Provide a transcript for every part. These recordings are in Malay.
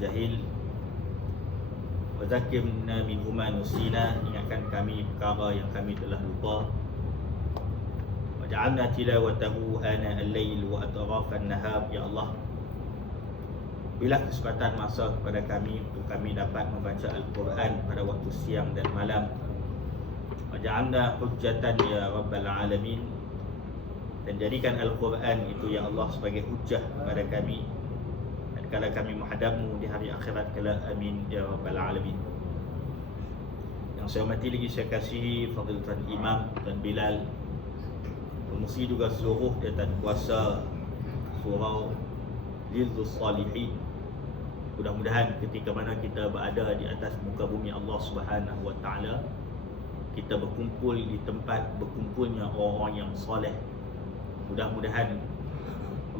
jahil, wa zakirna minhuma nusina, ingatkan kami perkara yang kami telah lupa, wa ja'alna tilawatahu ana al-lail wa atrafan nahar. Ya Allah, bila kesempatan masa kepada kami untuk kami dapat membaca Al-Quran pada waktu siang dan malam. Wa ja'alna hujjatan ya rabbal alamin, dan jadikan Al-Quran itu ya Allah sebagai hujjah kepada kami kalau kami menghadapmu di hari akhirat kelak. Amin ya rabbal alamin. Yang saya hormati lagi, saya kasihi Fadilatul Imam dan Bilal, pengusi juga seluruh jawatan kuasa surau Lildus Salihin. Mudah-mudahan ketika mana kita berada di atas muka bumi Allah Subhanahu wa taala, kita berkumpul di tempat berkumpulnya orang-orang yang soleh. Mudah-mudahan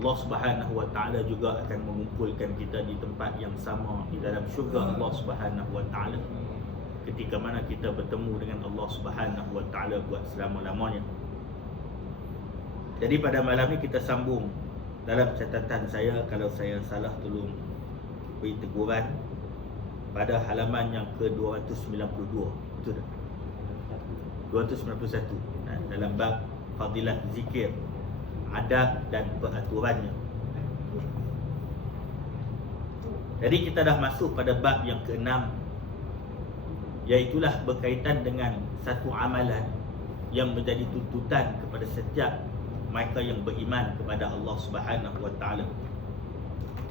Allah Subhanahu wa taala juga akan mengumpulkan kita di tempat yang sama di dalam syurga Allah Subhanahu wa taala ketika mana kita bertemu dengan Allah Subhanahu wa taala buat selama-lamanya. Jadi pada malam ni kita sambung. Dalam catatan saya, kalau saya salah tolong beri teguran, pada halaman yang ke-292, betul tak? 291 dalam bab fadilat zikir, adab dan peraturannya. Jadi kita dah masuk pada bab yang ke-6, iaitulah berkaitan dengan satu amalan yang menjadi tuntutan kepada setiap mereka yang beriman kepada Allah Subhanahu wa taala.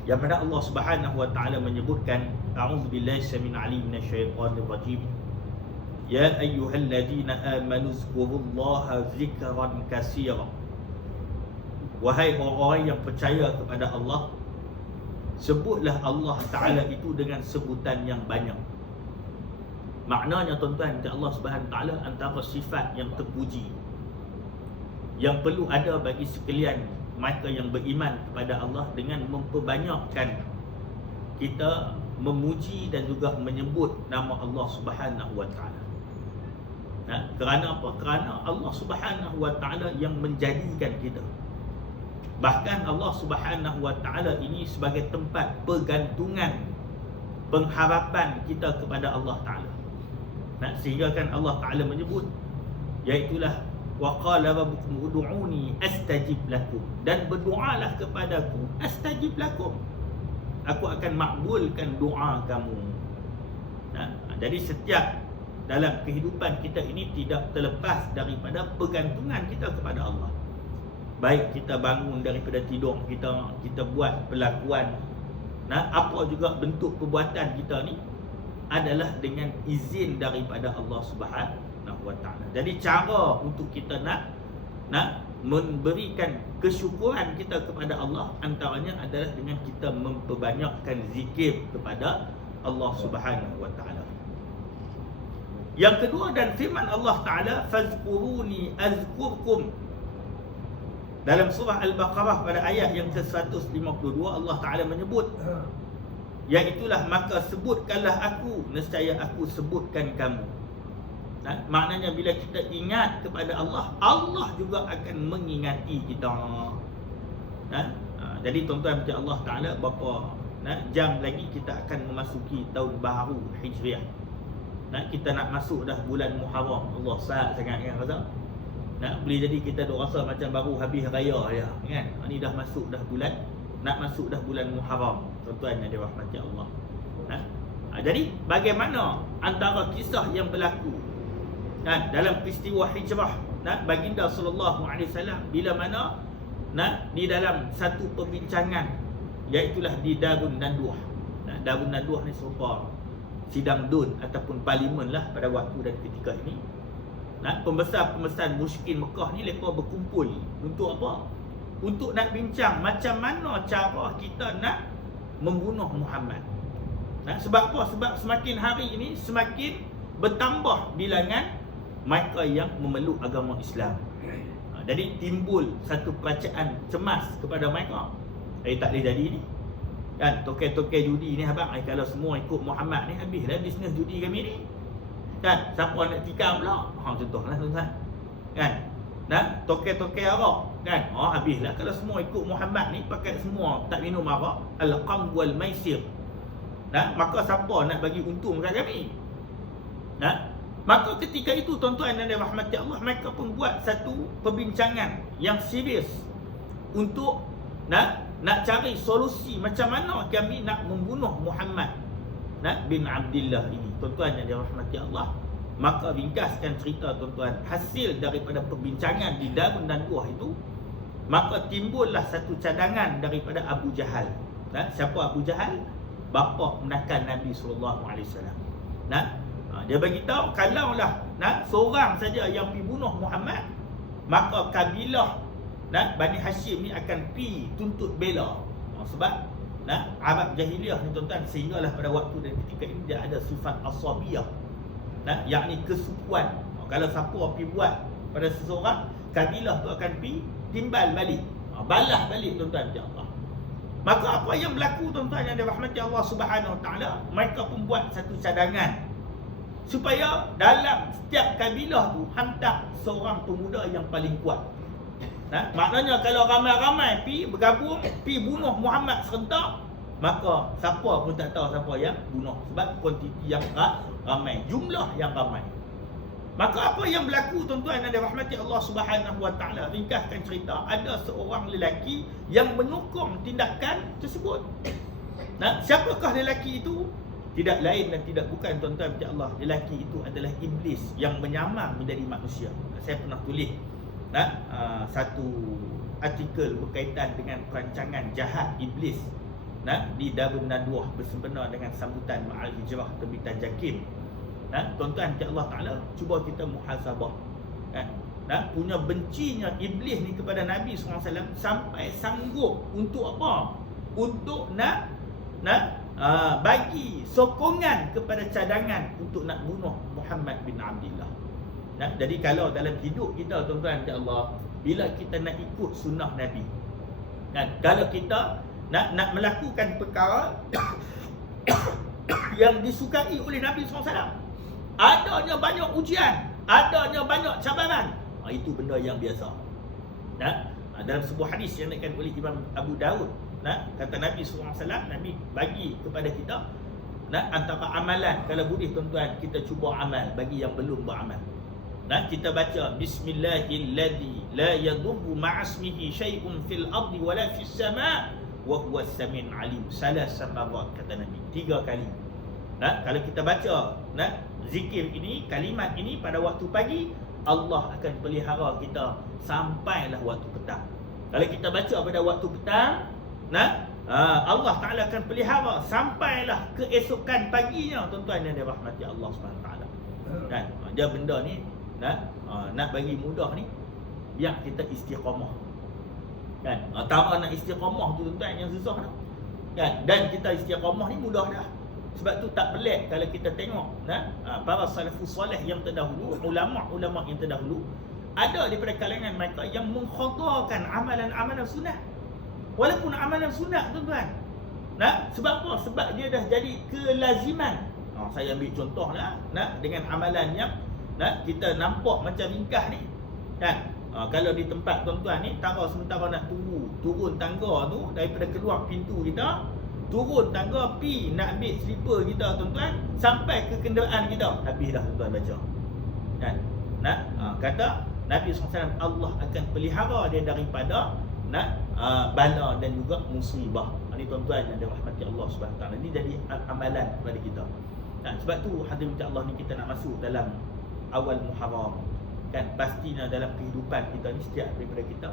Yang mana Allah Subhanahu wa taala menyebutkan, a'udzubillahi syaminal alim minasyaitonir rajim, ya ayyuhalladzina amanu zkurullaha zikran katsira. Wahai orang-orang yang percaya kepada Allah, sebutlah Allah Ta'ala itu dengan sebutan yang banyak. Maknanya tuan-tuan, Allah Subhanahu Wa Ta'ala antara sifat yang terpuji, yang perlu ada bagi sekalian mereka yang beriman kepada Allah, dengan memperbanyakkan kita memuji dan juga menyebut nama Allah Subhanahu Wa Ta'ala. Kerana apa? Kerana Allah Subhanahu Wa Ta'ala yang menjadikan kita. Bahkan Allah Subhanahu wa taala ini sebagai tempat pergantungan, pengharapan kita kepada Allah Taala. Sehingga kan Allah Taala menyebut, iaitulah wa qala rabbukum ud'uni astajib lakum, dan berdoalah kepadaku astajib lakum, aku akan makbulkan doa kamu. Jadi setiap dalam kehidupan kita ini tidak terlepas daripada pergantungan kita kepada Allah. Baik kita bangun daripada tidur, kita buat perlakuan, apa juga bentuk perbuatan kita ni adalah dengan izin daripada Allah Subhanahu wa taala. Jadi cara untuk kita nak memberikan kesyukuran kita kepada Allah, antaranya adalah dengan kita memperbanyakkan zikir kepada Allah Subhanahu wa taala. Yang kedua, dan firman Allah Taala, fazkuruni azkurkum. Dalam surah Al-Baqarah pada ayat yang ke-152, Allah Ta'ala menyebut, iaitulah maka sebutkanlah aku, nescaya aku sebutkan kamu. Maknanya bila kita ingat kepada Allah, Allah juga akan mengingati kita. Jadi tuan-tuan macam Allah Ta'ala, berapa jam lagi kita akan memasuki tahun baru Hijriah. Kita nak masuk dah bulan Muharram. Allah saat sangat kan Razak. Boleh jadi kita duk rasa macam baru habis raya ya, kan? Ni dah masuk dah bulan, nak masuk dah bulan Muharram, tuan-tuan yang dirahmati Allah. Jadi bagaimana antara kisah yang berlaku dalam peristiwa hijrah baginda sallallahu alaihi wasallam, bila mana di dalam satu perbincangan, iaitulah di Darun Nadwah. Darun Nadwah ni serupa sidang dun ataupun parlimen lah pada waktu dan ketika ini. Pembesar-pembesar musyrikin Mekah ni mereka berkumpul untuk apa? Untuk nak bincang macam mana cara kita nak membunuh Muhammad. Sebab apa? Sebab semakin hari ini semakin bertambah bilangan mereka yang memeluk agama Islam. Jadi timbul satu perasaan cemas kepada mereka. Tak boleh jadi ni. Kan tokai-tokai judi ni abang, kalau semua ikut Muhammad ni, habislah bisnes judi kami ni. Kan siapa nak tikam pula? Contohlah tuan-tuan. Kan tokai-tokai arak kan, habislah kalau semua ikut Muhammad ni, pakai semua tak minum arak. Al-qam wal maisir. Maka siapa nak bagi untung kat kami? Maka ketika itu tuan-tuan dan rahmati Allah, mereka pun buat satu perbincangan yang serius untuk nak cari solusi macam mana kami nak membunuh Muhammad bin Abdullah ini. Tuan-tuan yang dirahmati Allah, maka ringkaskan cerita tuan-tuan, hasil daripada perbincangan di Darun Nadwah itu, maka timbullah satu cadangan daripada Abu Jahal. Siapa Abu Jahal? Bapa menakan Nabi SAW. Dia beritahu kalaulah seorang saja yang pergi bunuh Muhammad, maka kabilah Bani Hashim ni akan pi tuntut bela. Sebab Arab jahiliah ni tuan-tuan, sehinggalah pada waktu dan ketika ini dia ada sifat asabiyah, yakni kesukuan. Kalau siapa pi buat pada seseorang, kabilah tu akan pi timbal balik, balas balik tuan-tuan ya Allah. Maka apa yang berlaku tuan-tuan yang dirahmati Allah Subhanahu Wa Taala, mereka pun buat satu cadangan supaya dalam setiap kabilah tu hantar seorang pemuda yang paling kuat. Maknanya kalau ramai-ramai pi bergabung, pi bunuh Muhammad serentak, maka siapa pun tak tahu siapa yang bunuh, sebab kuantiti yang ramai, jumlah yang ramai. Maka apa yang berlaku tuan-tuan yang dirahmati Allah Subhanahu Wa Taala, ringkaskan cerita, ada seorang lelaki yang menyokong tindakan tersebut. Siapakah lelaki itu? Tidak lain dan tidak bukan tuan-tuan ya Allah, lelaki itu adalah iblis yang menyamar menjadi manusia. Saya pernah tulis satu artikel berkaitan dengan perancangan jahat iblis di Darun Nadwah bersempena dengan sambutan Ma'al Hijrah terbitan Jakim. Tuan-tuan ya Allah Ta'ala, cuba kita muhasabah. Punya bencinya iblis ni kepada Nabi SAW sampai sanggup untuk apa? Untuk nak bagi sokongan kepada cadangan untuk nak bunuh Muhammad bin Abdullah. Jadi kalau dalam hidup kita tuan-tuan ya Allah, bila kita nak ikut sunnah Nabi, kalau kita nak melakukan perkara yang disukai oleh Nabi SAW, adanya banyak ujian, adanya banyak cabaran, itu benda yang biasa. Dalam sebuah hadis yang dikatakan oleh Imam Abu Daud, kata Nabi SAW, Nabi bagi kepada kita antara amalan, kalau boleh tuan-tuan kita cuba amal bagi yang belum beramal. Kita baca Bismillahilladzi la yadurru ma'asmihi syai'un fil ardi wala fis sama' wa huwas sami'ul alim. Salasa marrat kata Nabi, 3 kali. Kalau kita baca zikir ini, kalimat ini pada waktu pagi, Allah akan pelihara kita sampailah waktu petang. Kalau kita baca pada waktu petang, Allah Ta'ala akan pelihara sampailah keesokan paginya tuan-tuan yang dirahmati Allah SWT. Dia benda ni nak bagi mudah ni, biar kita istiqamah. Tara nak istiqamah tu tuan-tuan yang susah dah. Dan kita istiqamah ni mudah dah. Sebab tu tak pelik kalau kita tengok para salafus soleh yang terdahulu, ulama-ulama yang terdahulu, ada daripada kalangan mereka yang mengkhadarkan amalan-amalan sunnah. Walaupun amalan sunnah tuan-tuan. Sebab apa? Sebab dia dah jadi kelaziman. Saya ambil contohlah dengan amalan yang kita nampak macam ringkas ni. Kalau di tempat tuan-tuan ni, sementara nak turun tangga tu, daripada keluar pintu kita, turun tangga pi nak ambil slipper kita tuan-tuan, sampai ke kenderaan kita, habis dah tuan-tuan baca. Kata Nabi SAW, Allah akan pelihara dia daripada bala dan juga musibah. Ini tuan-tuan yang dirahmati Allah SWT. Ini jadi amalan kepada kita. Sebab tu hadirin Allah ni, kita nak masuk dalam awal Muharram, pastinya dalam kehidupan kita ni, setiap daripada kita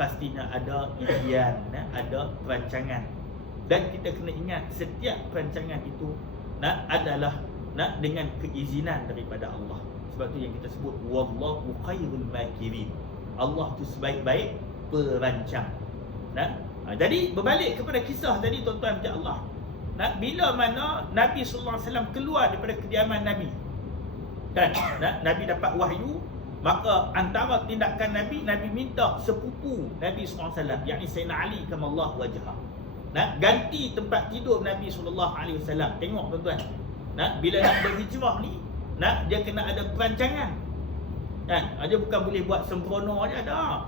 pastinya ada impian, ada perancangan, dan kita kena ingat setiap perancangan itu adalah dengan keizinan daripada Allah. Sebab tu yang kita sebut wallahu khairul makirin, Allah tu sebaik-baik perancang. Jadi berbalik kepada kisah tadi tuan-tuan ya Allah, bila mana Nabi SAW keluar daripada kediaman Nabi, Nabi dapat wahyu, maka antara tindakan Nabi minta sepupu Nabi SAW, yakni Sayyidina Ali kamallahu wajhah, ganti tempat tidur Nabi SAW. Tengok tuan-tuan, bila nak berhijrah ni, dia kena ada perancangan. Dia bukan boleh buat sempurna aja dah,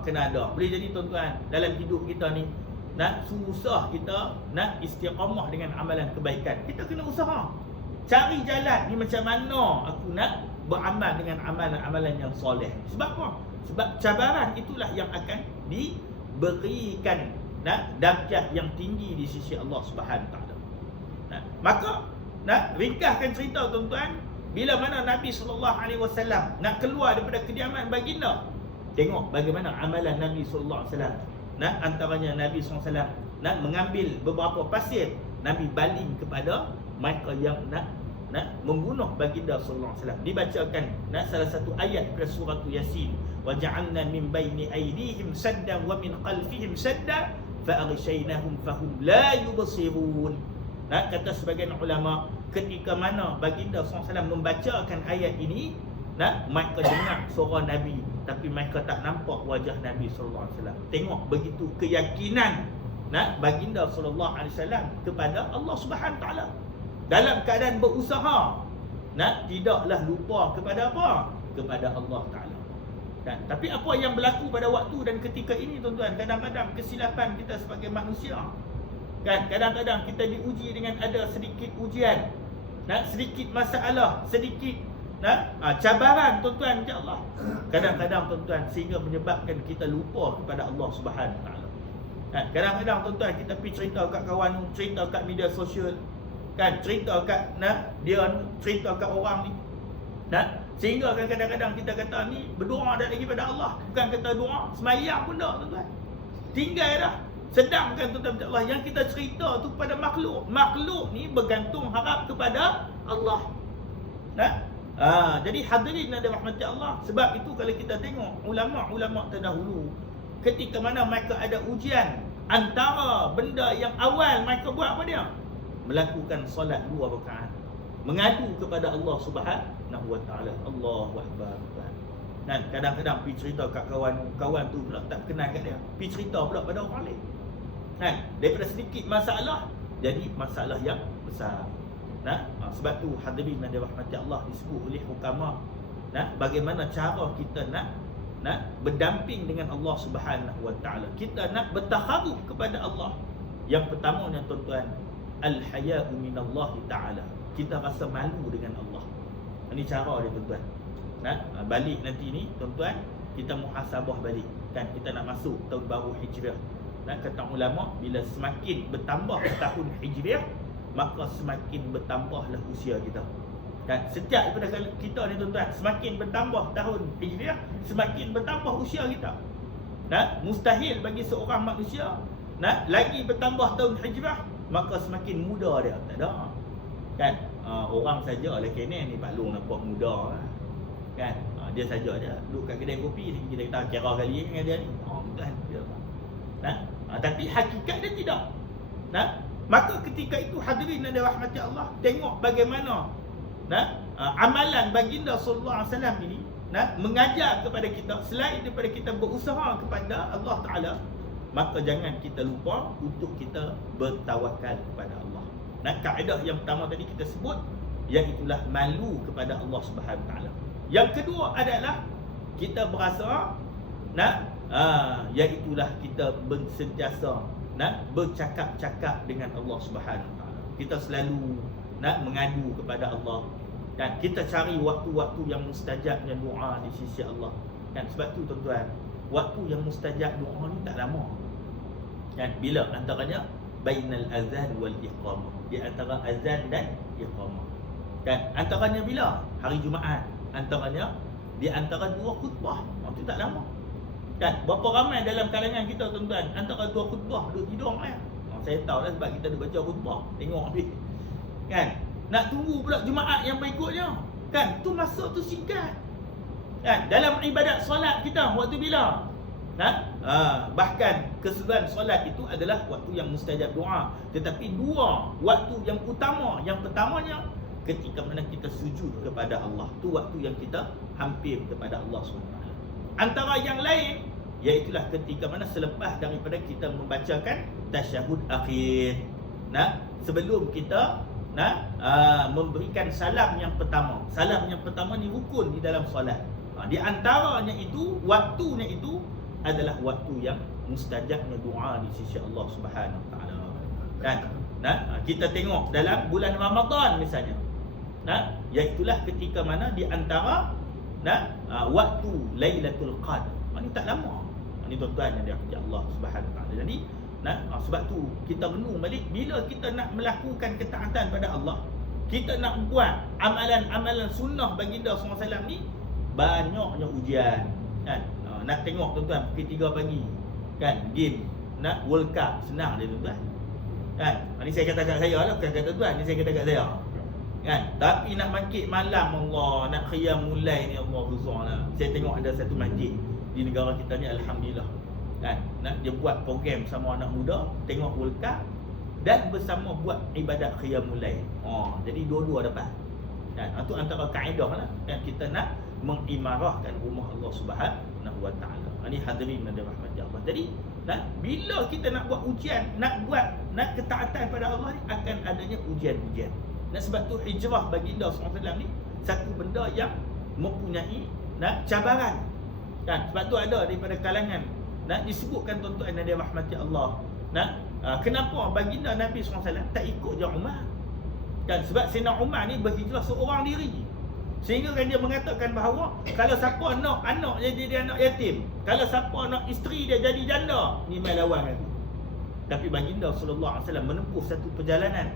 kena ada. Boleh jadi tuan-tuan, dalam hidup kita ni nak susah kita nak istiqamah dengan amalan kebaikan. Kita kena usaha. Cari jalan ni macam mana aku nak beramal dengan amalan-amalan yang soleh. Sebab apa? Sebab cabaran itulah yang akan diberikan darjat yang tinggi di sisi Allah Subhanahu Taala. Maka ringkaskan cerita tuan-tuan, bila mana Nabi SAW nak keluar daripada kediaman baginda, tengok bagaimana amalan Nabi SAW. Antaranya Nabi SAW mengambil beberapa pasir, Nabi baling kepada mereka yang nak membunuh baginda sallallahu alaihi wasallam. Dibacakan salah satu ayat pada surah Yasin, wa ja'alna min baini aydihim saddan wa min khalfihim saddan fa aghshaynahum fahum la yubsirun. Kata sebagian ulama, ketika mana baginda sallallahu alaihi wasallam membacakan ayat ini, mereka dengar suara Nabi tapi mereka tak nampak wajah Nabi sallallahu alaihi wasallam. Tengok begitu keyakinan baginda sallallahu alaihi wasallam kepada Allah Subhanahu taala. Dalam keadaan berusaha, tidaklah lupa kepada apa? Kepada Allah Ta'ala. Tapi apa yang berlaku pada waktu dan ketika ini tuan-tuan, kadang-kadang kesilapan kita sebagai manusia. Kadang-kadang kita diuji dengan ada sedikit ujian, sedikit masalah, sedikit cabaran tuan-tuan, insya-Allah. Kadang-kadang tuan-tuan sehingga menyebabkan kita lupa kepada Allah Subhanahu Ta'ala. Kadang-kadang tuan-tuan kita pergi cerita kat kawan, cerita kat media sosial, cerita kat dia cerita kat orang ni, sehingga kadang-kadang kita kata ni berdoa dah lagi pada Allah, bukan kata doa semayang pun dah tuan-tuan, tinggal dah. Sedangkan tuan-tuan Allah yang kita cerita tu pada makhluk ni bergantung harap kepada Allah. Jadi hadirin yang dirahmati Allah, sebab itu kalau kita tengok ulama-ulama terdahulu, ketika mana mereka ada ujian, antara benda yang awal mereka buat apa dia? Melakukan solat 2 rakaat, mengadu kepada Allah Subhanahu wa taala. Allahu akbar. Dan kadang-kadang pergi cerita kat kawan tu pula tak kenal kat dia, pergi cerita pula pada orang lain. Daripada sedikit masalah jadi masalah yang besar. Sebab tu hadirin yang dirahmati Allah, disebut oleh hukama bagaimana cara kita nak berdamping dengan Allah Subhanahu wa taala. Kita nak bertakharuf kepada Allah. Yang pertamanya tuan-tuan, al-haya'u minallahi ta'ala. Kita rasa malu dengan Allah. Ini cara dia tuan-tuan. Balik nanti ni tuan-tuan, kita muhasabah balik. Kita nak masuk tahun baru Hijriah. Kata ulama, bila semakin bertambah tahun Hijriah, maka semakin bertambahlah usia kita. Setiap daripada kita ni tuan-tuan, semakin bertambah tahun Hijriah, semakin bertambah usia kita. Mustahil bagi seorang manusia lagi bertambah tahun Hijriah maka semakin muda dia. Tak ada. Orang saja lah kena ni Pak Long nampak muda lah. Dia saja je duduk kat kedai kopi ni, kita kata kira kali dengan dia ni. Bukan dia. Tapi hakikat dia tidak. Maka ketika itu hadirin yang dirahmati Allah, tengok bagaimana amalan baginda sallallahu alaihi wasallam ini mengajar kepada kita, selain daripada kita berusaha kepada Allah Ta'ala, maka jangan kita lupa untuk kita bertawakal kepada Allah. Kaedah yang pertama tadi kita sebut, iaitulah malu kepada Allah Subhanahu Taala. Yang kedua adalah kita berasa iaitulah kita sentiasa bercakap-cakap dengan Allah Subhanahu Taala. Kita selalu mengadu kepada Allah, dan kita cari waktu-waktu yang mustajabnya doa di sisi Allah. Sebab tu tuan-tuan, waktu yang mustajab doa ni tak lama. Bila antaranya bainal azan wal iqamah, di antara azan dan iqamah. Antaranya bila? Hari Jumaat. Antaranya di antara 2 khutbah. Itu tak lama. Berapa ramai dalam kalangan kita tuan-tuan, antara 2 khutbah duduk tidur lah. Saya tahu lah sebab kita duduk baca khutbah, tengok habis. Nak tunggu pula Jumaat yang berikutnya. Tu masa tu singkat. Dalam ibadat solat kita waktu bila? Bahkan keseluruhan solat itu adalah waktu yang mustajab doa. Tetapi 2 waktu yang utama. Yang pertamanya ketika mana kita sujud kepada Allah. Tu waktu yang kita hampir kepada Allah SWT. Antara yang lain, iaitulah ketika mana selepas daripada kita membacakan tasyahud akhir. Sebelum kita memberikan salam yang pertama. Salam yang pertama ni rukun di dalam solat. Di antaranya itu, waktunya itu adalah waktu yang mustajabnya doa di sisi Allah Subhanahu Wa Taala. Kan? Kita tengok dalam bulan Ramadan misalnya. Iaitulah ketika mana di antara waktu Lailatul Qadar. Ini tak lama. Ini tuan-tuan yang dirahmati Allah Subhanahu Wa Taala. Jadi sebab tu kita renung balik, bila kita nak melakukan ketaatan pada Allah, kita nak buat amalan-amalan sunnah baginda SAW ni, banyaknya ujian kan. Nak tengok tuan-tuan pukul 3 pagi kan, game World Cup, senang dia tuan-tuan kan. Ni saya kata kat saya lah, bukan kata tuan, ni saya kata kat saya kan. Tapi nak bangkit malam Allah, nak qiyamul lail ni Allah susah lah. Saya tengok ada satu masjid di negara kita ni, alhamdulillah kan, dia buat program sama anak muda, tengok World Cup dan bersama buat ibadat qiyamul lail. Jadi dua-dua dapat kan. Itu antara kaedah lah kan, kita nak mengimarahkan rumah Allah Subhanahu Wa Taala. Ini hadirin dan rahmat Allah. Jadi bila kita nak buat ujian, nak ketaatan pada Allah ni, akan adanya ujian-ujian. Dan sebab tu hijrah baginda SAW ni satu benda yang mempunyai cabaran kan. Sebab tu ada daripada kalangan disebutkan tuan-tuan dan dirahmati Allah, kenapa baginda Nabi SAW tak ikut je Umar kan. Sebab Sayyidina Umar ni berhijrah seorang diri, sehingga kan dia mengatakan bahawa kalau siapa nak anak jadi anak yatim, kalau siapa nak isteri dia jadi janda, ni mai lawan aku. Tapi baginda sallallahu alaihi wasallam menempuh satu perjalanan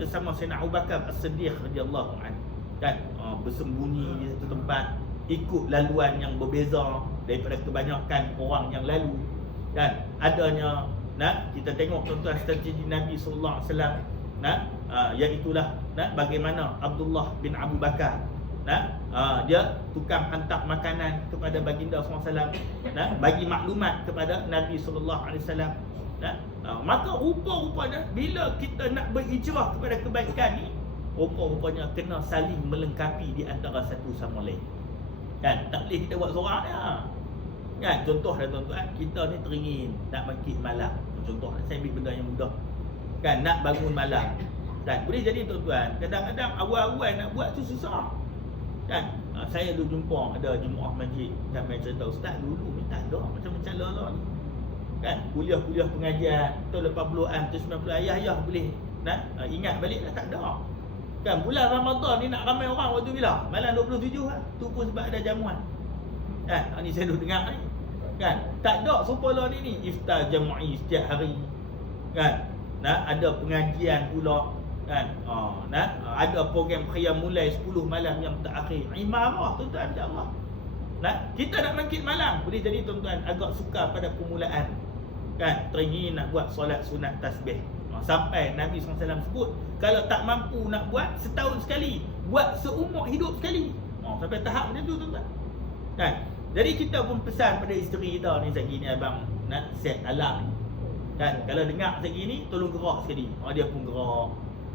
bersama Sayyidina Abu Bakar As-Siddiq radhiyallahu anhu kan, bersembunyi di satu tempat, ikut laluan yang berbeza daripada kebanyakan orang yang lalu kan. Adanya kita tengok tuan-tuan strategi Nabi sallallahu alaihi wasallam iaitulah bagaimana Abdullah bin Abu Bakar dia tukang hantar makanan kepada baginda SAW, bagi maklumat kepada Nabi sallallahu alaihi wasallam. Maka rupa-rupanya bila kita nak berhijrah kepada kebaikan ni, rupa-rupanya kena saling melengkapi di antara satu sama lain kan. Tak boleh kita buat seorang dia kan. Contoh dah tuan-tuan, kita ni teringin nak bangkit malam, contoh saya ambil benda yang mudah kan, nak bangun malam kan. Boleh jadi tuan-tuan, kadang-kadang awal-awal nak buat tu susah kan. Saya dulu jumpa ada jemaah masjid kan, main cerita, ustaz dulu ni tak ada macam-macam lah ni kan. Kuliah-kuliah pengajian tahun 80-an, tahun 90-an, ayah boleh ingat balik dah tak ada kan. Bulan Ramadan ni nak ramai orang waktu bila? Malam 27 lah. Tu pun sebab ada jamuan kan. Ni saya dulu dengar ni kan. Tak ada sempurna ni iftar jama'i setiap hari kan. Ada pengajian pula kan. Ada program qiyamul lail 10 malam yang terakhir. Imarah tuan-tuan insya-Allah. Kita nak bangkit malam, boleh jadi tuan-tuan agak suka pada permulaan kan, teringin nak buat solat sunat tasbih. Sampai Nabi SAW sebut, kalau tak mampu nak buat setahun sekali, buat seumur hidup sekali. Sampai tahap macam tu tuan-tuan kan. Jadi kita pun pesan pada isteri kita ni, sekali ni abang nak set alarm ni kan. Kalau dengar sekali ni, tolong gerak sekali. Dia pun gerak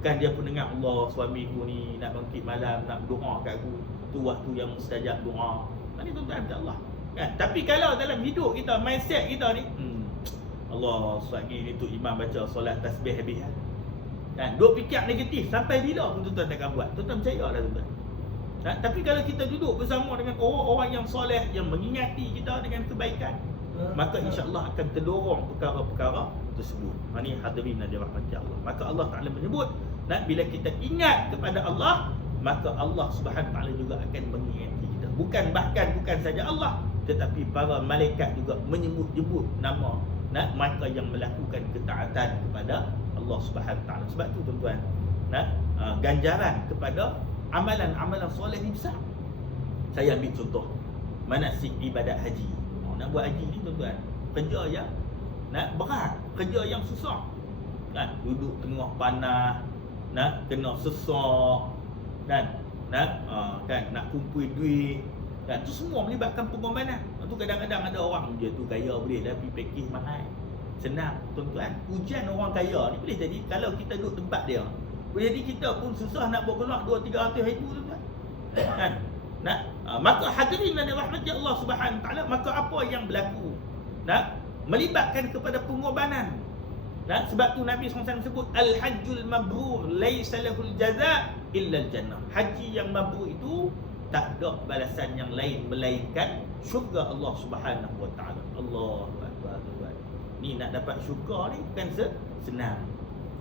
kan, dia pun dengar Allah, suamiku ni nak bangkit malam, nak berdoa kat aku. Tu waktu yang mustajab doa. Ni tuan-tuan insya-Allah kan. Tapi kalau dalam hidup kita, mindset kita ni, Allah sekali ni tu imam baca solat tasbih habis kan, duk fikir negatif, sampai bila pun tuan-tuan takkan buat. Tuan-tuan percayalah tuan-tuan. Tapi kalau kita duduk bersama dengan orang-orang yang soleh, yang mengingati kita dengan kebaikan, maka insya-Allah akan terdorong perkara-perkara tersebut. Ini hadirin dan dirahmati Allah. Maka Allah Taala menyebut, bila kita ingat kepada Allah, maka Allah Subhanahu Taala juga akan mengingati kita. Bukan saja Allah, tetapi para malaikat juga menyebut-nyebut nama mereka yang melakukan ketaatan kepada Allah Subhanahu Taala. Sebab tu tuan-tuan, ganjaran kepada amalan-amalan soleh ni besar. Saya ambil contoh manasik ibadat haji. Nak buat haji ni tuan-tuan, kerja yang berat, kerja yang susah kan. Duduk tengah panas, kena sesak kan, kan nak kumpul duit kan. Tu semua melibatkan pengorbanan. Tu kadang-kadang ada orang dia tu kaya boleh tapi pakej mahal. Senang tuan-tuan. Ujian orang kaya ni boleh jadi kalau kita duduk tempat dia, boleh jadi kita pun susah nak berkeluar 200-300 ribu tuan-tuan kan. Maka hadirin dan rahmat Allah Subhanahu taala, maka apa yang berlaku melibatkan kepada pengorbanan. Sebab tu Nabi SAW sebut al-hajjul mabrur laisa lahul jaza' illa al-jannah. Haji yang mabrur itu tak ada balasan yang lain melainkan syurga Allah Subhanahu wa taala. Allahu akbar. Ni nak dapat syurga ni bukan senang.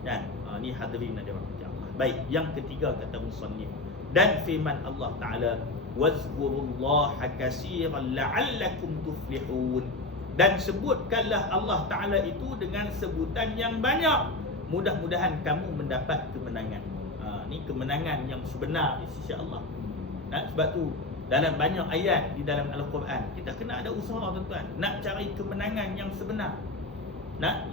Kan? Ni hadirin dan dirahmati Allah. Baik, yang ketiga kata musannif, dan firman Allah Taala, wazkurullaha katsiran la'allakum tuflihun. Dan sebutkanlah Allah Taala itu dengan sebutan yang banyak, mudah-mudahan kamu mendapat kemenangan. Ni kemenangan yang sebenar di sisi Allah. Sebab tu dalam banyak ayat di dalam Al-Quran kita kena ada usaha tuan-tuan nak cari kemenangan yang sebenar.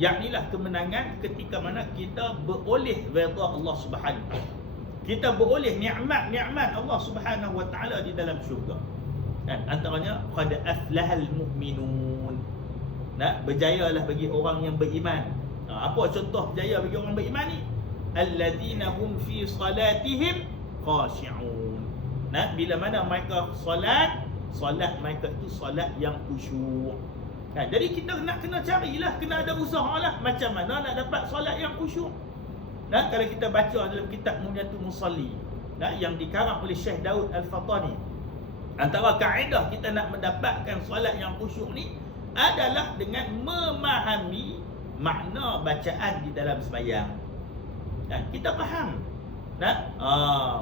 Yaknilah kemenangan ketika mana kita beroleh redha Allah Subhanahu wa taala. Kita beroleh nikmat-nikmat Allah Subhanahu wa taala di dalam syurga. Antaranya qad aflahal mu'minun. Berjayalah bagi orang yang beriman. Apa contoh berjaya bagi orang beriman ni? Alladzina hum fi salatihim khashi'un. Bila mana mereka solat mereka itu solat yang khusyuk. Jadi kita nak kena carilah, kena ada usahalah macam mana nak dapat solat yang khusyuk. Kalau kita baca dalam kitab Munyatul Musalli yang dikarang oleh Syekh Daud Al-Fatani, antara kaedah kita nak mendapatkan solat yang khusyuk ni adalah dengan memahami makna bacaan di dalam sembahyang. Kita faham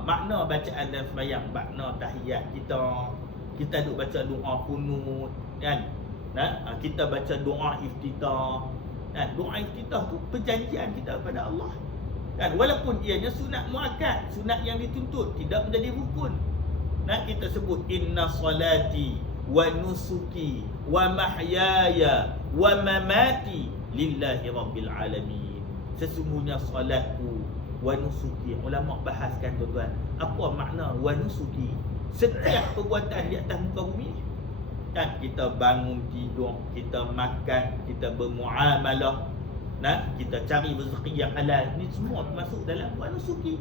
makna bacaan dalam sembahyang, makna tahiyat kita duk baca doa kunut kan. Kita baca doa iftitah. Doa iftitah tu perjanjian kita kepada Allah. Walaupun ianya sunat muakkad, sunat yang dituntut, tidak menjadi rukun. Kita sebut inna salati wa nusuki wa mahyaya wa mamati lillahi rabbil alamin. Sesungguhnya salatku wa nusuki. Ulama bahaskan tuan-tuan, apa makna wa nusuki? Setiap perbuatan di atas muka bumi ni. Kita bangun tidur, kita makan, kita bermuamalah, kita cari rezeki yang halal, ni semua masuk dalam wa nusuki.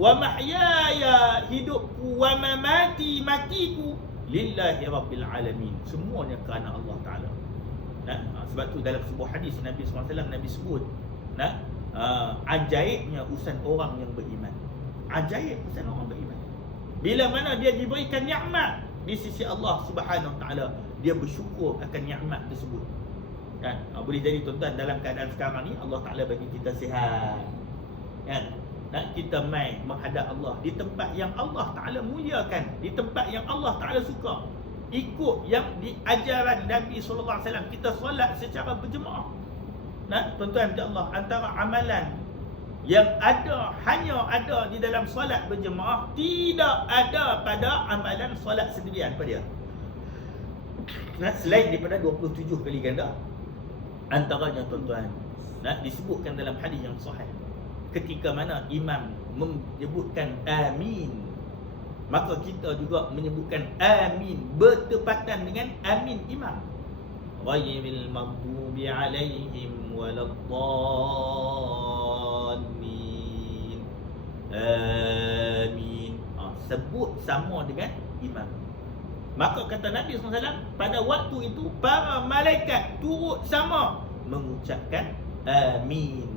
Wa mahyaya, hidupku, wa mamati, matiku, lillahi rabbil alamin. Semuanya kerana Allah Taala. Sebab tu dalam sebuah hadis Nabi SAW Nabi sebut ajaibnya urusan orang yang beriman. Ajaib urusan orang beriman. Bila mana dia diberikan nikmat di sisi Allah Subhanahu Wa Taala, dia bersyukur akan nikmat tersebut. Boleh jadi tuan-tuan dalam keadaan sekarang ni Allah Taala bagi kita sihat. Kita mai menghadap Allah di tempat yang Allah Taala muliakan, di tempat yang Allah Taala suka. Ikut yang diajaran Nabi sallallahu alaihi wasallam, kita solat secara berjemaah. Tuan-tuan Allah, antara amalan yang hanya ada di dalam solat berjemaah, tidak ada pada amalan solat sendirian pada dia. Selain daripada 27 kali ganda. Antaranya tuan-tuan, disebutkan dalam hadis yang sahih, ketika mana imam menyebutkan amin, maka kita juga menyebutkan amin bertepatan dengan amin imam. Ghayril maghdubi alaihim waladdallin. Amin. Sebut sama dengan imam. Maka kata Nabi SAW, pada waktu itu para malaikat turut sama mengucapkan amin.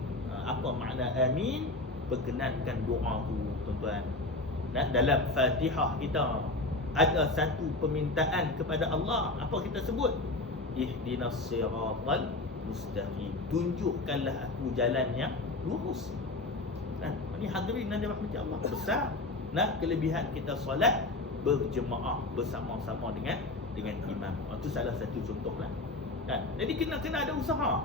Apa makna amin? Perkenankan doaku, tuan-tuan. Dalam Fatihah kita ada satu permintaan kepada Allah. Apa kita sebut? Ihdinas siratal mustaqim. Tunjukkanlah aku jalan yang lurus. Ini hadirin dan dirahmati Allah, besar kelebihan kita solat berjemaah bersama-sama dengan imam. Itu salah satu contohlah. Jadi kena ada usaha.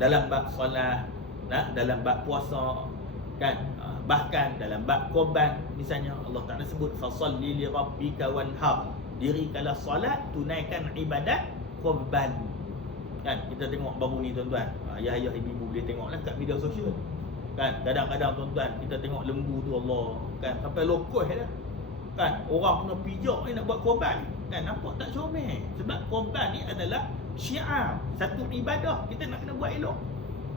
Dalam bab solat, dalam bab puasa, bahkan dalam bab korban, misalnya Allah Taala sebut fasalli li rabbika wanhar. Dirikanlah solat, tunaikan ibadat korban. Kita tengok baru ni tuan-tuan, ayah-ayah ibu-ibu boleh tengoklah kat media sosial. Kadang-kadang tuan-tuan kita tengok lembu tu Allah sampai lokos dah. Orang kena pijak ni nak buat korban. Nampak tak comel? Sebab korban ni adalah syiar, satu ibadah, kita nak kena buat elok.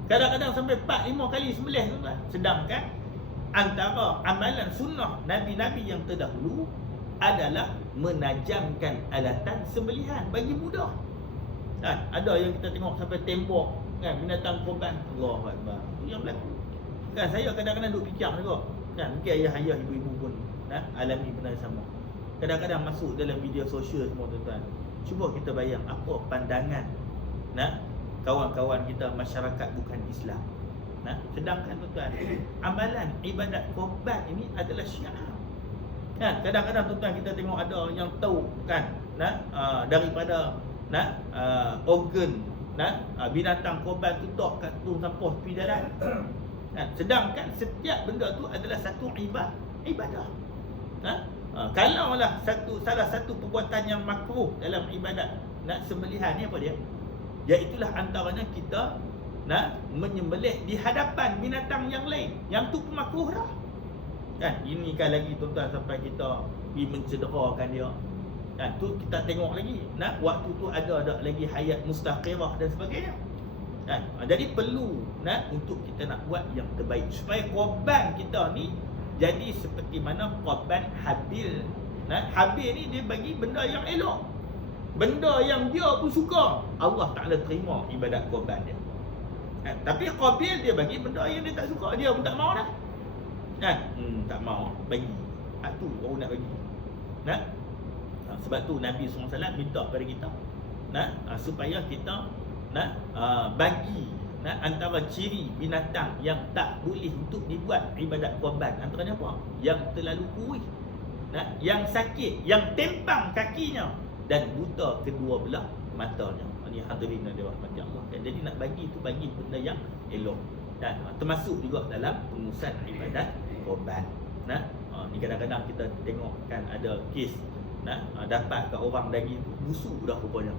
Kadang-kadang sampai 4-5 kali sembelih tuan-tuan. Sedangkan antara amalan sunnah Nabi-Nabi yang terdahulu adalah menajamkan alatan sembelihan bagi mudah. Ada yang kita tengok sampai tembok binatang korban. Allahu Akbar. Itu yang berlaku. Saya kadang-kadang duk fikir juga. Mungkin ayah-ayah ibu-ibu pun alami benda yang sama. Kadang-kadang masuk dalam media sosial semua tuan-tuan. Cuba kita bayang apa pandangan kawan-kawan kita masyarakat bukan Islam. Sedangkan tuan-tuan, amalan ibadat korban ini adalah syiar. Kadang-kadang tuan-tuan kita tengok ada yang tahu kan, daripada organ binatang korban tu tok kat tung sampah tepi jalan. Sedangkan setiap benda tu adalah satu ibadah. Kalaulah salah satu perbuatan yang makruh dalam ibadat sembelihan ni apa dia? Iaitulah antaranya kita menyembelih di hadapan binatang yang lain. Yang tu pun makruh dah. Ini kan lagi tuan-tuan sampai kita pergi mencederakan dia. Tu kita tengok lagi. Waktu tu ada lagi hayat mustaqirah dan sebagainya. Jadi perlu untuk kita nak buat yang terbaik supaya korban kita ni jadi seperti mana korban Habil. Habil ni dia bagi benda yang elok, benda yang dia pun suka. Allah Ta'ala terima ibadat korban dia. Tapi Qabil dia bagi benda yang dia tak suka, dia pun tak mau dah. Tak mau bagi. Tu baru nak bagi. Sebab tu Nabi SAW minta kepada kita supaya kita bagi antara ciri binatang yang tak boleh untuk dibuat ibadat korban. Antaranya apa? Yang terlalu kurus, yang sakit, yang tempang kakinya dan buta kedua belah matanya. Ini hadirin yang dirahmati Allah. Jadi nak bagi tu bagi benda yang elok. Dan termasuk juga dalam pengurusan ibadat korban. Ni kadang-kadang kita tengok kan ada kes dapat kat orang daging tu busuk dah rupanya.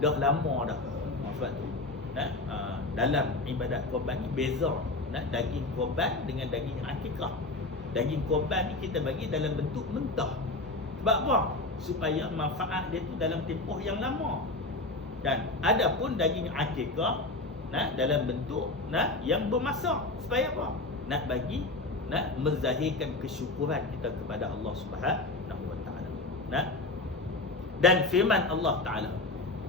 Dah lama dah. Sebab tu dalam ibadat korban ni beza daging korban dengan daging akikah. Daging korban ni kita bagi dalam bentuk mentah. Sebab apa? Supaya manfaat dia tu dalam tempoh yang lama. Dan ada pun daging akikah dalam bentuk yang bermasak. Supaya apa? Nak bagi menzahirkan kesyukuran kita kepada Allah Subhanahu wa taala. Dan firman Allah Taala,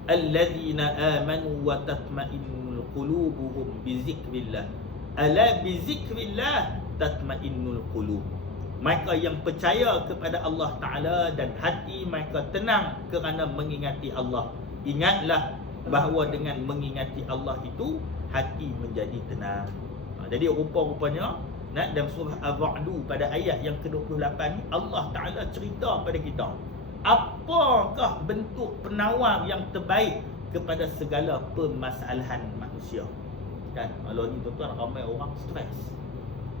alladzina amanu wa tatma'innul qulubuhum bi zikrillah. Ala bi zikrillah tatma'innul qulub. Mereka yang percaya kepada Allah Ta'ala dan hati mereka tenang kerana mengingati Allah. Ingatlah bahawa dengan mengingati Allah itu hati menjadi tenang. Jadi rupa-rupanya dalam surah Ar-Ra'du pada ayat yang ke-28 ni Allah Ta'ala cerita pada kita apakah bentuk penawar yang terbaik kepada segala permasalahan manusia. Kalau ni tuan-tuan ramai orang stres.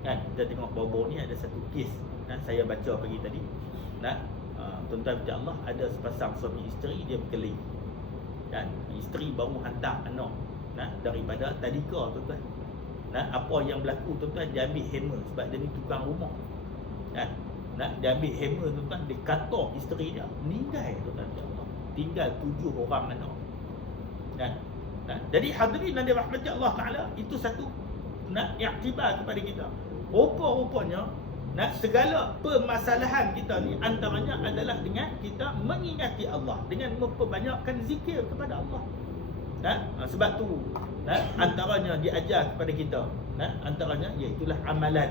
Kita tengok baru-baru ni ada satu kes saya baca pagi tadi. Tuan-tuan insya Allah ada sepasang suami isteri dia berkelahi. Isteri baru hantar anak daripada tadika tuan-tuan. Apa yang berlaku tuan-tuan, dia ambil hammer sebab dia ni tukang rumah. Dia ambil hammer tuan-tuan, dia katok isteri dia, meninggal tuan-tuan insya Allah. Tinggal 7 orang anak. Jadi hadirin yang dirahmati Allah Ta'ala, itu satu iktibar kepada kita. Rupa-rupanya segala permasalahan kita ni antaranya adalah dengan kita mengingati Allah, dengan memperbanyakkan zikir kepada Allah. Sebab tu antaranya diajar kepada kita, antaranya iaitulah amalan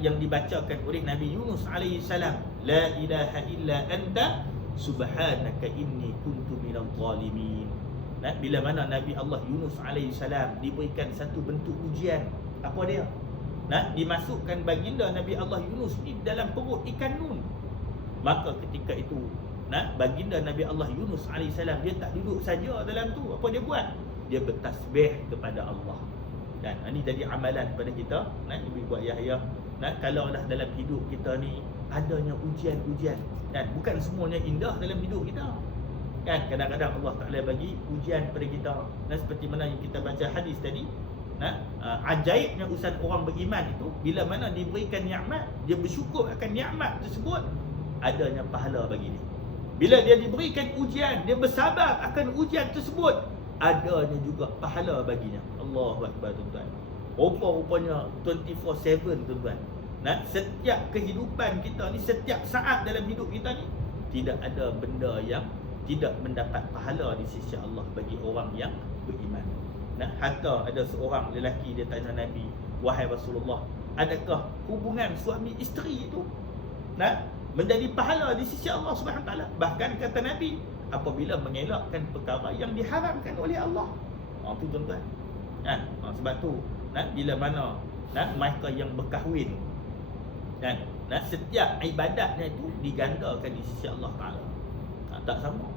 yang dibacakan oleh Nabi Yunus alaihi salam, la ilaha illa anta subhanaka inni kuntu minadh zalimin. Bila mana Nabi Allah Yunus alaihi salam diberikan satu bentuk ujian. Apa dia? Dimasukkan baginda Nabi Allah Yunus di dalam perut ikan nun. Maka ketika itu baginda Nabi Allah Yunus AS dia tak duduk saja dalam tu. Apa dia buat? Dia bertasbih kepada Allah. Ini jadi amalan kepada kita. Ibu-ibu ayah-ayah, kalaulah dalam hidup kita ni adanya ujian-ujian, bukan semuanya indah dalam hidup kita. Kadang-kadang Allah Ta'ala bagi ujian kepada kita. Seperti mana yang kita baca hadis tadi, ajaibnya urusan orang beriman itu, bila mana diberikan nikmat, dia bersyukur akan nikmat tersebut, adanya pahala bagi dia. Bila dia diberikan ujian, dia bersabar akan ujian tersebut, adanya juga pahala baginya. Allahu Akbar tuan-tuan. Rupa-rupanya 24/7 tuan-tuan. Setiap kehidupan kita ni, setiap saat dalam hidup kita ni, tidak ada benda yang tidak mendapat pahala di sisi Allah bagi orang yang beriman. Hatta ada seorang lelaki dia tanya Nabi, wahai Rasulullah, adakah hubungan suami isteri itu menjadi pahala di sisi Allah Subhanahu Wa Taala? Bahkan kata Nabi, apabila mengelakkan perkara yang diharamkan oleh Allah. Tu tuan-tuan. Sebab tu bila mana mereka yang berkahwin setiap ibadatnya itu digandakan di sisi Allah Taala. Tak sama.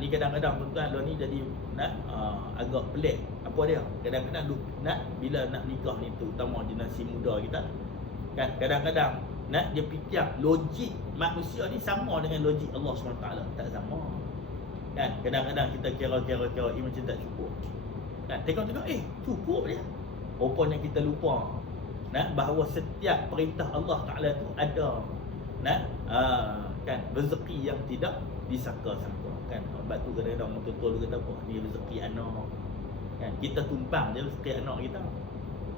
Ni kadang-kadang tuan-tuan lo ni jadi agak pelik. Apa dia? Kadang-kadang bila nak nikah ni, terutama generasi muda kita kan, kadang-kadang dia fikir logik manusia ni sama dengan logik Allah SWT. Tak sama kan. Kadang-kadang kita kira macam tak cukup kan. Tengok-tengok cukup dia. Rupanya kita lupa bahawa setiap perintah Allah Ta'ala tu ada kan rezeki yang tidak disangka-sangka kan. Sebab tu kadang-kadang orang tua dulu kata apa, ni rezeki anak kan. Kita tumpang je rezeki anak kita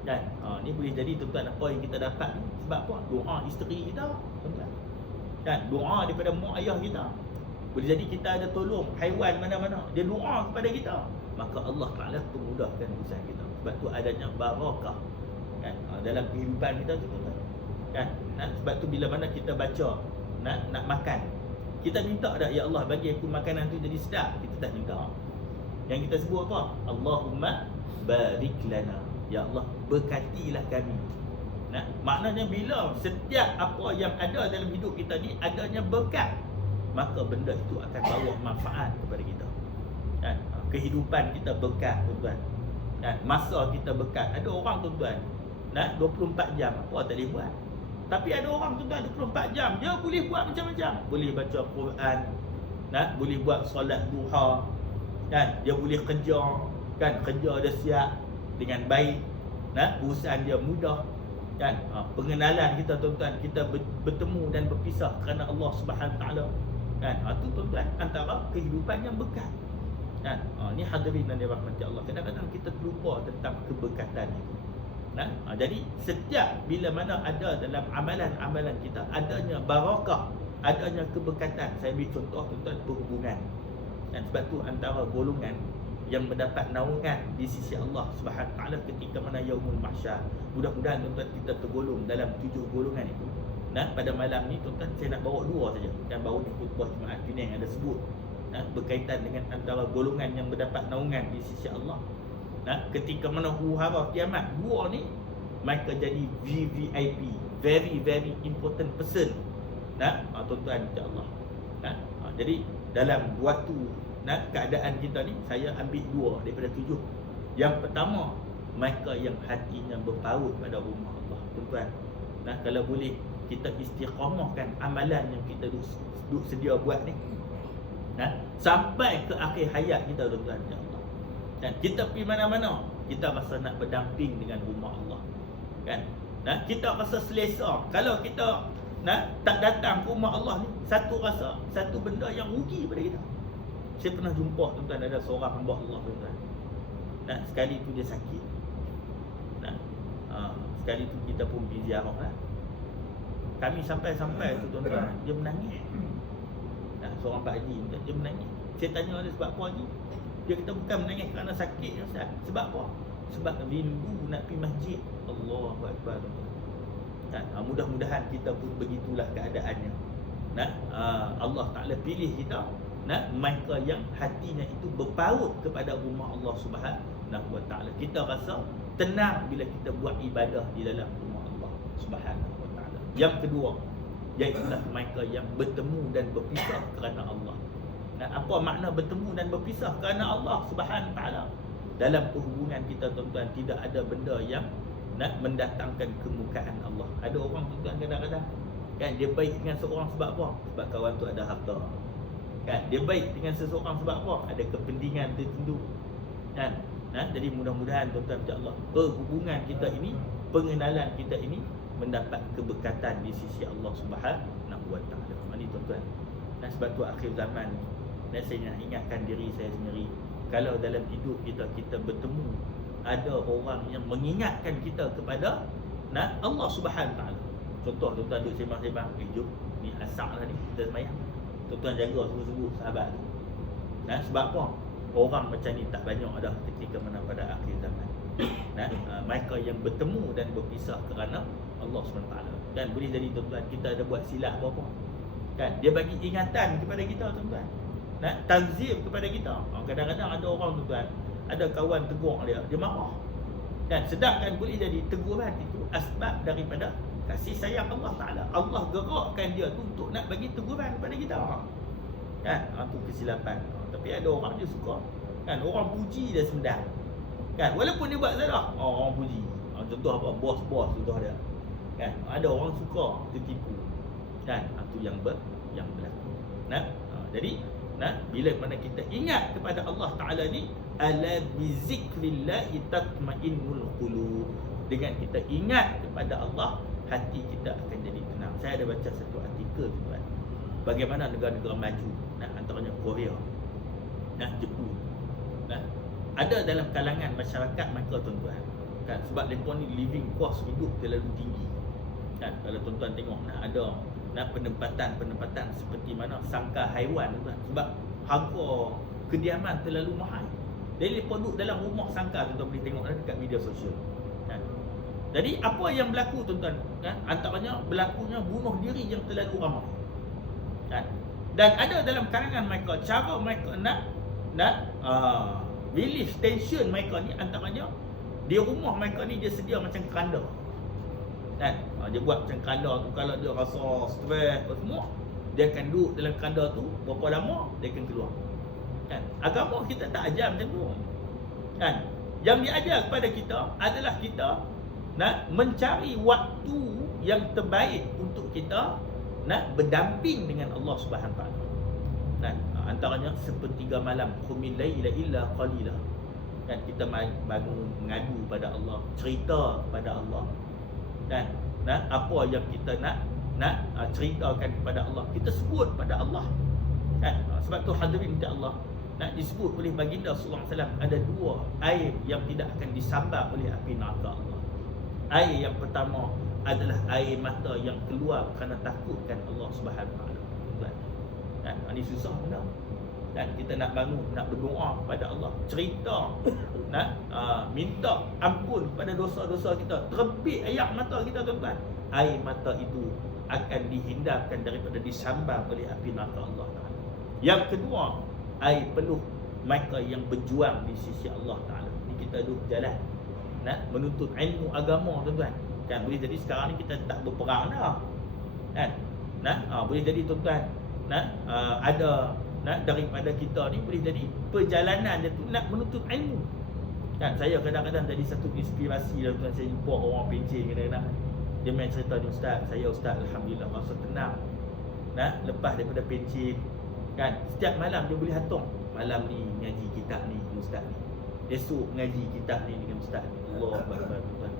kan. Ni boleh jadi tuan-tuan apa yang kita dapat ni sebab apa? Doa isteri kita tuan-tuan kan. Doa daripada mak ayah kita. Boleh jadi kita ada tolong haiwan mana-mana, dia doa kepada kita, maka Allah Ta'ala memudahkan urusan kita. Sebab tu adanya barakah kan dalam kehidupan kita tu kan. Sebab tu bila mana kita baca nak makan, kita minta tak, ya Allah bagi aku makanan tu jadi sedap. Kita tak minta. Yang kita sebut apa? Allahumma barik lana, ya Allah berkatilah kami. Maknanya bila setiap apa yang ada dalam hidup kita ni adanya berkat, maka benda itu akan bawa manfaat kepada kita kan. Kehidupan kita berkat tuan-tuan kan. Masa kita berkat. Ada orang tuan-tuan 24 jam apa tak boleh buat. Tapi ada orang tuan-tuan 24 jam dia boleh buat macam-macam. Boleh baca Quran boleh buat solat duha kan. Dia boleh kerja kan. Kerja dia siap dengan baik urusan dia mudah kan. Pengenalan kita tuan-tuan, kita bertemu dan berpisah kerana Allah Subhanahu Taala kan. Tu tuan-tuan antara kehidupan yang berkat kan. Ni hadirin dan dirahmati Allah, kadang-kadang kita terlupa tentang keberkatan itu. Jadi setiap bila mana ada dalam amalan-amalan kita adanya barakah, adanya keberkatan. Saya beri contoh tuan-tuan perhubungan kan. Sebab tu antara golongan yang mendapat naungan di sisi Allah Subhanahu Taala ketika mana yaumul mahsyar. Mudah-mudahan tuan-tuan kita tergolong dalam 7 golongan itu. Pada malam ni tuan-tuan saya nak bawa 2 saja. Dan baru di khutbah Jumaat Penang ada sebut berkaitan dengan antara golongan yang mendapat naungan di sisi Allah. Ketika mana huru-hara kiamat, 2 ni mereka jadi VVIP, very very important person. Tuan-tuan insya-Allah. Jadi dalam waktu keadaan kita ni saya ambil 2 daripada 7. Yang pertama, mereka yang hatinya berpaut pada rumah Allah. Tuan-tuan, kalau boleh kita istiqamahkan amalan yang kita duk sedia buat ni sampai ke akhir hayat kita tuan-tuan insya-Allah. Dan kita pergi mana-mana kita rasa nak berdamping dengan rumah Allah kan. Kita rasa selesa. Kalau kita tak datang ke rumah Allah ni, satu benda yang rugi pada kita. Saya pernah jumpa tuan-tuan, ada seorang hamba Allah tuan-tuan. Sekali tu dia sakit. Sekali tu kita pun pergi ziarah lah. Kami sampai tu tuan-tuan, dia menangis. Seorang Pak Haji dia menangis. Saya tanya dia sebab apa lagi? Dia kata bukan menangis kerana sakit ya Ustaz. Sebab apa? Sebab rindu nak pergi masjid. Allahu Akbar. Mudah-mudahan kita pun begitulah keadaannya. Allah Ta'ala pilih kita mereka yang hatinya itu berpaut kepada rumah Allah Subhanahu Wa Ta'ala. Kita rasa tenang bila kita buat ibadah di dalam rumah Allah Subhanahu Wa Ta'ala. Yang kedua, iaitulah mereka yang bertemu dan berpisah kerana Allah. Apa makna bertemu dan berpisah kerana Allah Subhanahu Wa Ta'ala? Dalam perhubungan kita tuan-tuan tidak ada benda yang mendatangkan kemukaan Allah. Ada orang tuan-tuan kadang-kadang kan dia baik dengan seorang sebab apa? Sebab kawan tu ada harta. Kan dia baik dengan seseorang sebab apa? Ada kepentingan tertentu. Kan? Jadi mudah-mudahan tuan-tuan insya-Allah perhubungan kita ini, pengenalan kita ini mendapat keberkatan di sisi Allah Subhanahu Wa Ta'ala. Ini tuan-tuan. Sebab tu akhir zaman dan saya nak ingatkan diri saya sendiri, kalau dalam hidup kita bertemu ada orang yang mengingatkan kita kepada Allah Subhanahu Wa Ta'ala. Contoh tuan-tuan duduk sembang-sembang, jom ni asar lah ni kita semayang. Tuan-tuan jaga sungguh-sungguh sahabat tu. Sebab apa? Orang macam ni tak banyak ada ketika mana pada akhir zaman. Mereka yang bertemu dan berpisah kerana Allah SWT. Dan boleh jadi tuan-tuan kita ada buat silap apa-apa kan, dia bagi ingatan kepada kita tuan-tuan. tanzim kepada kita. Kadang-kadang ada orang tuan, ada kawan tegur dia marah. Dan sedangkan boleh jadi teguran itu asbab daripada kasih sayang Allah Ta'ala. Allah gerakkan dia tu untuk nak bagi teguran kepada kita. Itu kesilapan. Tapi ada orang dia suka, orang puji dia semedang. Walaupun dia buat salah, orang puji. Contoh apa? Bos-bos contoh dia. Ada orang suka tertipu. Itu yang berlaku. Jadi bila mana kita ingat kepada Allah Ta'ala ni, ala bizikrillahi tatmainnul qulub. Dengan kita ingat kepada Allah, hati kita akan jadi tenang. Saya ada baca satu artikel tuan, bagaimana negara-negara maju, antaranya Korea, Jepun, ada dalam kalangan masyarakat mereka tuan-tuan, sebab mereka ni living cost hidup terlalu tinggi. Kalau tuan-tuan tengok ada penempatan seperti mana sangkar haiwan tuan, sebab harga kediaman terlalu mahal. Jadi mereka duduk dalam rumah sangkar, tuan-tuan boleh tengok dekat media sosial. Jadi apa yang berlaku tuan-tuan, antaranya berlakunya bunuh diri yang terlalu ramai. Dan ada dalam kalangan mereka, cara mereka nak release tension mereka ni, antaranya di rumah mereka ni dia sedia macam keranda. Dia buat macam keranda tu, kalau dia rasa stres apa semua, dia akan duduk dalam keranda tu berapa lama dia akan keluar. Agama kita tak ajar macam tu. Yang diajar kepada kita adalah kita mencari waktu yang terbaik untuk kita berdamping dengan Allah Subhanahu Wa Taala. Antaranya sepertiga malam, qumil laila illa qalila. Kita bangun mengadu pada Allah, cerita kepada Allah. Apa yang kita nak ceritakan kepada Allah, kita sebut pada Allah. Sebab tu hadirin insya Allah, disebut oleh baginda sallallahu alaihi wasallam, ada dua air yang tidak akan disambar oleh api neraka Allah. Air yang pertama adalah air mata yang keluar kerana takutkan Allah Subhanahu Wa Taala. Ini susah benar. Kita nak bangun, nak berdoa kepada Allah, cerita, minta ampun kepada dosa-dosa kita, terbit air mata kita tuan-tuan, air mata itu akan dihindarkan daripada disambar oleh api neraka Allah Ta'ala. Yang kedua, air penuh mereka yang berjuang di sisi Allah Ta'ala. Ini kita duduk jalan menuntut ilmu agama tuan-tuan. Boleh jadi sekarang ni kita tak berperang dah. Boleh jadi tuan-tuan, ada daripada kita ni boleh jadi perjalanan dia tu nak menuntut ilmu. Saya kadang-kadang jadi satu inspirasi tuan-tuan. Saya jumpa orang pencen kadang-kadang, dia main cerita ni, ustaz, saya ustaz alhamdulillah rasa tenang. Lepas daripada pencen, setiap malam dia boleh hatung, malam ni ngaji kitab ni ustaz ni, esok ngaji kitab ni dengan ustaz ni. Allahu akbar tuan-tuan.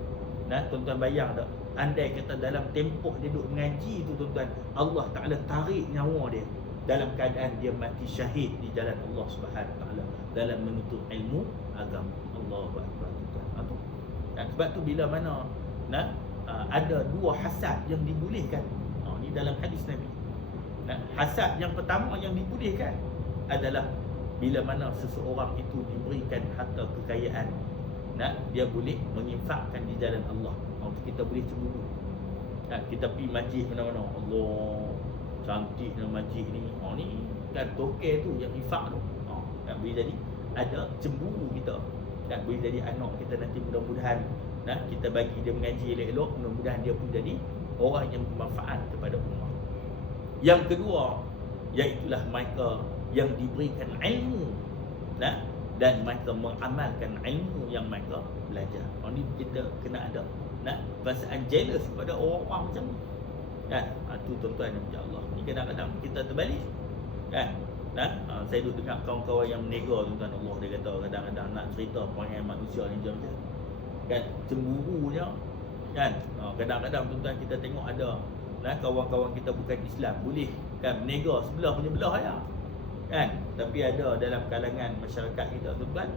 Tuan-tuan bayang tak, andai kata dalam tempoh dia duduk mengaji tu tuan-tuan, Allah Ta'ala tarik nyawa dia dalam keadaan dia mati syahid di jalan Allah Subhanahu Wa Taala dalam menuntut ilmu agama. Allahu akbar tuan-tuan. Sebab tu bila mana ada dua hasad yang dibolehkan, ni dalam hadis Nabi. Hasad yang pertama yang dibolehkan adalah bila mana seseorang itu diberikan harta kekayaan, dia boleh menginfakkan di jalan Allah. Kita boleh cemburu. Kita pergi masjid mana-mana, Allah cantiknya masjid ni, ni toke tu yang infak tu. Boleh jadi ada cemburu kita. Boleh jadi anak kita nanti mudah-mudahan kita bagi dia mengaji elok-elok, mudah-mudahan dia pun jadi orang yang bermanfaat kepada umat. Yang kedua, iaitulah mereka yang diberikan ilmu dan mereka mengamalkan ilmu yang mereka belajar. Ini kita kena ada perasaan jealous kepada orang-orang macam ni. Itu tuan-tuan insya-Allah. Ni kadang-kadang kita terbalik. Saya duduk dengar kawan-kawan yang menega tuan-tuan, Allah dia kata kadang-kadang nak cerita perangai manusia ni macam cemburunya. Kadang-kadang tuan-tuan kita tengok ada kawan-kawan kita bukan Islam boleh menega sebelah punya belah ya. Tapi ada dalam kalangan masyarakat kita tuan-tuan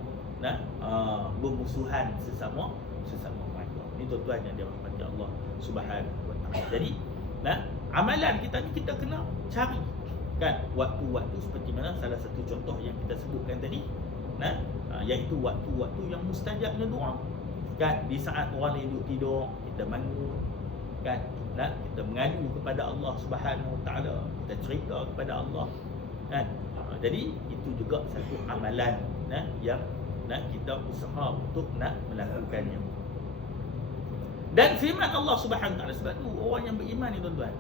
bermusuhan sesama mereka. Ini tuan-tuan yang dirahmati Allah Subhanahu Wa Taala. Jadi amalan kita ni kita kena cari waktu-waktu seperti mana salah satu contoh yang kita sebutkan tadi, iaitu waktu-waktu yang mustajabnya doa. Di saat orang lain duduk tidur, kita bangun, kita mengadu kepada Allah Subhanahu Wa Taala, kita cerita kepada Allah, Jadi itu juga satu amalan yang kita usaha untuk nak melakukannya. Dan firman Allah Subhanahu Wa Taala, sebab tu orang yang beriman ni tuan-tuan,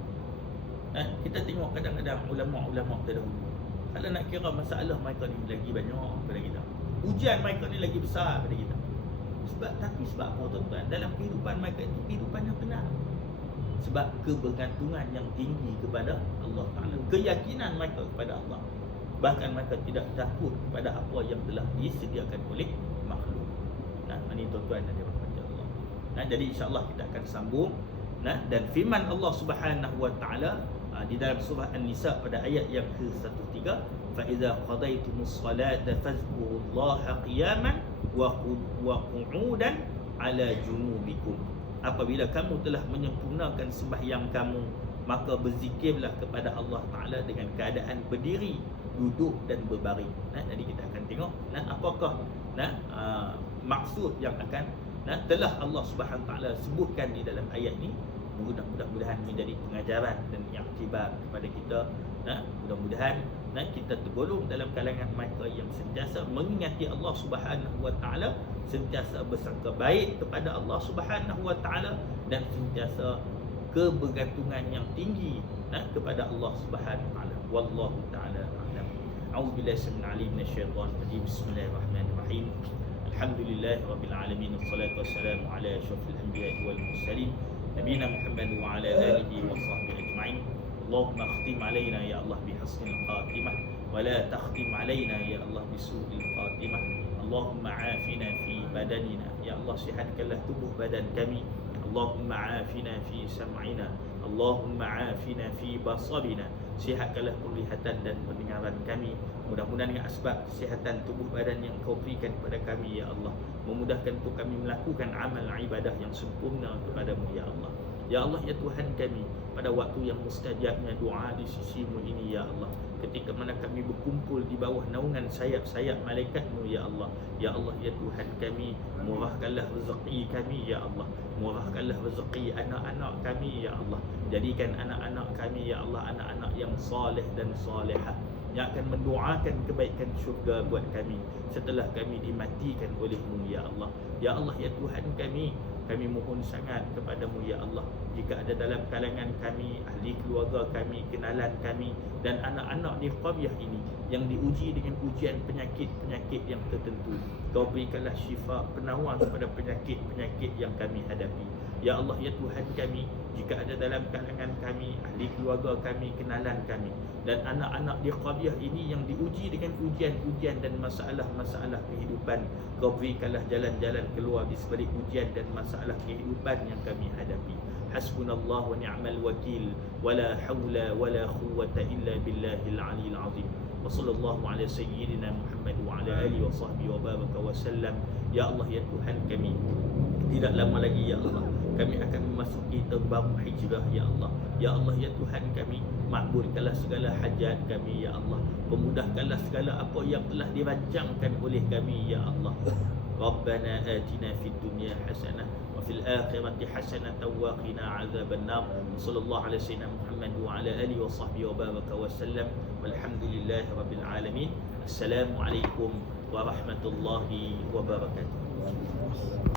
kita tengok kadang-kadang ulama-ulama terdahulu, kalau nak kira masalah mereka ni lagi banyak daripada kita, ujian mereka ni lagi besar daripada kita. Sebab apa tuan-tuan? Dalam kehidupan mereka itu kehidupan yang tenang. Sebab kebergantungan yang tinggi kepada Allah Ta'ala, keyakinan mereka kepada Allah. Bahkan mereka tidak takut kepada apa yang telah disediakan oleh makhluk. Ini tuan-tuan dan dirahmati Allah. Jadi insya-Allah kita akan sambung. Dan firman Allah Subhanahu Wa Ta'ala di dalam surah An-Nisa pada ayat yang ke-13, fa idza qadaytumus salata fazkurullaha qiyaman wa qu'udan ala junubikum. Apabila kamu telah menyempurnakan sembahyang kamu, maka berzikirlah kepada Allah Ta'ala dengan keadaan berdiri, duduk dan berbaring. Jadi kita akan tengok apakah maksud yang akan telah Allah Subhanahu Ta'ala sebutkan di dalam ayat ni. Mudah-mudahan menjadi pengajaran dan iktibar kepada kita. Mudah-mudahan kita tergolong dalam kalangan mereka yang sentiasa mengingati Allah Subhanahu Wa Ta'ala, sentiasa bersangka baik kepada Allah Subhanahu Wa Ta'ala, dan sentiasa kebergantungan yang tinggi kepada Allah Subhanahu Wa Ta'ala. Wallahu ta'ala a'lam. A'udzubillahi samil alim minasyaitonir rajim. Bismillahirrahmanirrahim. Alhamdulillahirabbil alamin. Wassalatu wassalamu ala asyrafil anbiya'i wal mursalin nabiyina Muhammad wa ala alihi wa sahbihi ajma'in. Allahumma khtim alaina ya Allah bihusnil khatimah wa la takhtim alaina ya Allah bisu'il khatimah. Allahumma afina fi badanina, ya Allah sihatkanlah tubuh badan kami. Allahumma afina fi sam'ina, Allahumma afina fi basarina, sihatkanlah penglihatan dan pendengaran kami. Mudah-mudahan dengan asbab kesihatan tubuh badan yang Kau berikan kepada kami ya Allah, memudahkan untuk kami melakukan amal ibadah yang sempurna kepadamu ya Allah. Ya Allah ya Tuhan kami, pada waktu yang mustajabnya doa di sisimu ini ya Allah, ketika mana kami berkumpul di bawah naungan sayap-sayap malaikat-Mu ya Allah. Ya Allah ya Tuhan kami, murahkanlah rezeki kami ya Allah, murahkanlah rezeki anak-anak kami ya Allah. Jadikan anak-anak kami ya Allah anak-anak yang saleh dan salihah, yang akan mendoakan kebaikan syurga buat kami setelah kami dimatikan oleh-Mu ya Allah. Ya Allah ya Tuhan kami mohon sangat kepadamu ya Allah, jika ada dalam kalangan kami, ahli keluarga kami, kenalan kami dan anak-anak di qaryah ini yang diuji dengan ujian penyakit-penyakit yang tertentu, Kau berikanlah syifa, penawar kepada penyakit-penyakit yang kami hadapi. Ya Allah ya Tuhan kami, jika ada dalam kalangan kami, ahli keluarga kami, kenalan kami dan anak-anak di qaryah ini yang diuji dengan ujian-ujian dan masalah-masalah kehidupan, Kau berikanlah jalan-jalan keluar di sebalik ujian dan masalah kehidupan yang kami hadapi. Hasbunallah wa ni'mal wakil, wala hawla wala quwwata illa billahil aliyil azim. Wa sallallahu ala sayyidina Muhammad wa ala alihi wa sahbihi wa baraka wa sallam. Ya Allah ya Tuhan kami, tidak lama lagi ya Allah kami akan memasuki tahun baru hijrah ya Allah. Ya Allah ya Tuhan kami, makbulkanlah segala hajat kami ya Allah, pemudahkanlah segala apa yang telah dirancangkan oleh kami ya Allah. Rabbana atina fid dunya hasanah wa fil akhirati hasanah wa qina azaban nar. Sallallahu alaihi wasallam Muhammad wa ala alihi wa sahbihi wa baraka wa sallam. Walhamdulillahi rabbil alamin. Assalamualaikum warahmatullahi wabarakatuh.